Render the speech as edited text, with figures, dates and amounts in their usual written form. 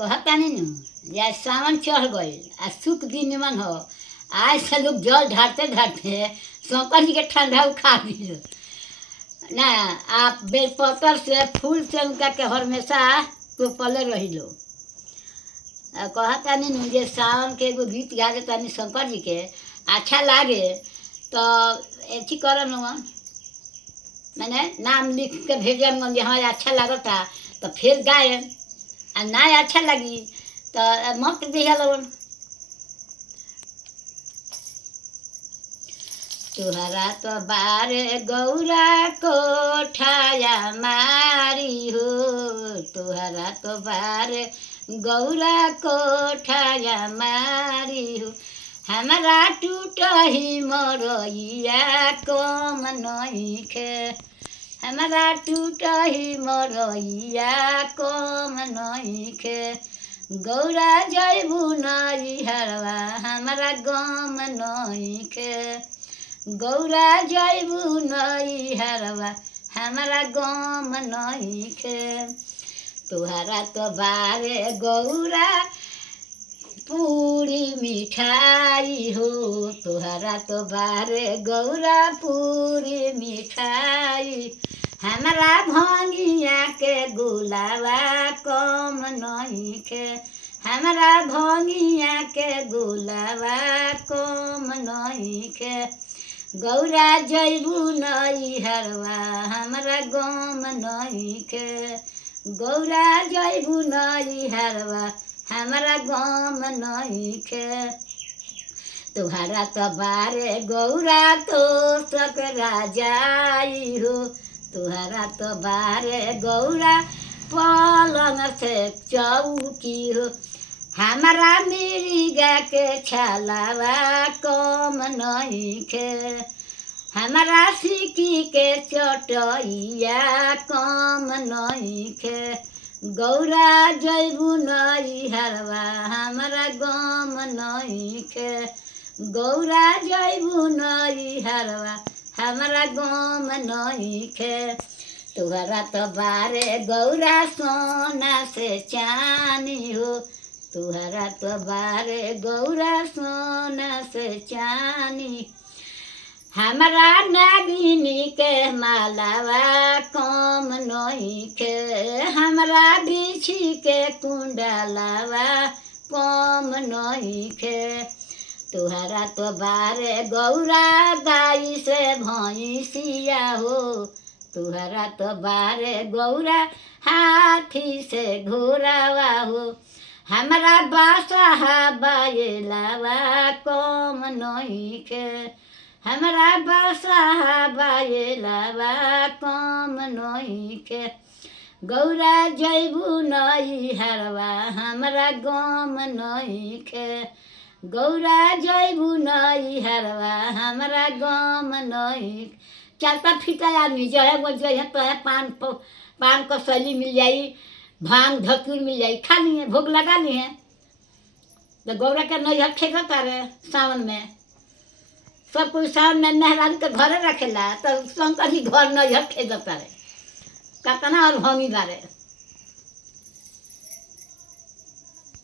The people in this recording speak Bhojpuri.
कहतानी नु या सावन चढ़ गई आ सुख दिन निमन हो। आज से लोग जल ढारते ढारते शंकर जी के ठंडा उखा दिलो ना। आप बेलपत्र से फूल से उनका के हमेशा तो पले रही लो। कहतानी नु जे सावन के एगो गीत गा देतानी शंकर जी के अच्छा लागे तो एथी करन मैंने नाम लिख के भेजम जे हाँ अच्छा लगता तो फिर गाए आ ना अच्छा लगी तो मत दिया लोन। तुहरा तो बारे गौरा कोठाया मारी हो। तुहरा तो बारे गौरा कोठाया मारी हो। हमारा टूट ही मोरइया कम नइखे। हमारा टूट ही मोरइया कम नइखे। गौरा जइबू नैहरवा हमारा गम नइखे। गौरा जइबू नैहरवा हमारा गम नइखे। तुहरा तो बारे गौरा पूरी मिठाई हो। तुहरा तो बारे गौरा पूरी मिठाई। हमारा भंगिया के गुलाबा कम नइखे। हमारा भंगिया के गुलाबा कम नइखे। गौरा जइबू नैहरवा हमारा गम नइखे। गौरा जइबू नैहरवा हमारा गम नइखे। तुहरा तो बारे गौरा तो सकरा जाई हो। तुहरा तो बारे गौरा पलंग से चौकी हो। हमारा मिर्गा के छलावा कम नइखे। हमारा सिकी के चटइया कम नइखे। गौरा जइबू नैहरवा हमारा गम नइखे। गौरा जइबू नैहरवा हमारा गम नइखे। तुहरा तो बारे गौरा सोना से चानी हो। तुहरा तो बारे गौरा सोना से चानी। हमारा नागिनी के मालावा कम नइखे। हमारा बिछी के कुंडलावा कम नइखे। तुहरा तो बारे गौरा गाई से भैंसिया हो। तुहरा तो बारे गौरा हाथी से घोड़ावा हो। हमारा बासा बायलावा कम नइखे। हमारा बासा बायलावा कम नइखे। गौरा जइबू नैहरवा हमारा गम नइखे। गौरा जइबू नैहरवा हमारा गम नइखे। चलता फिरता आदमी जो है वो जो है तो है पान को सैली मिल जाई भांग धतूर मिल जाई खा लिए भोग लगा लिए। तो गौरा के नैहर ठेकता रहे सावन में सब कोई सावन में मेहरान के घरे रखेला तो शंकर जी घर नैहर ठेकता रहे कतना और भंगी बारे।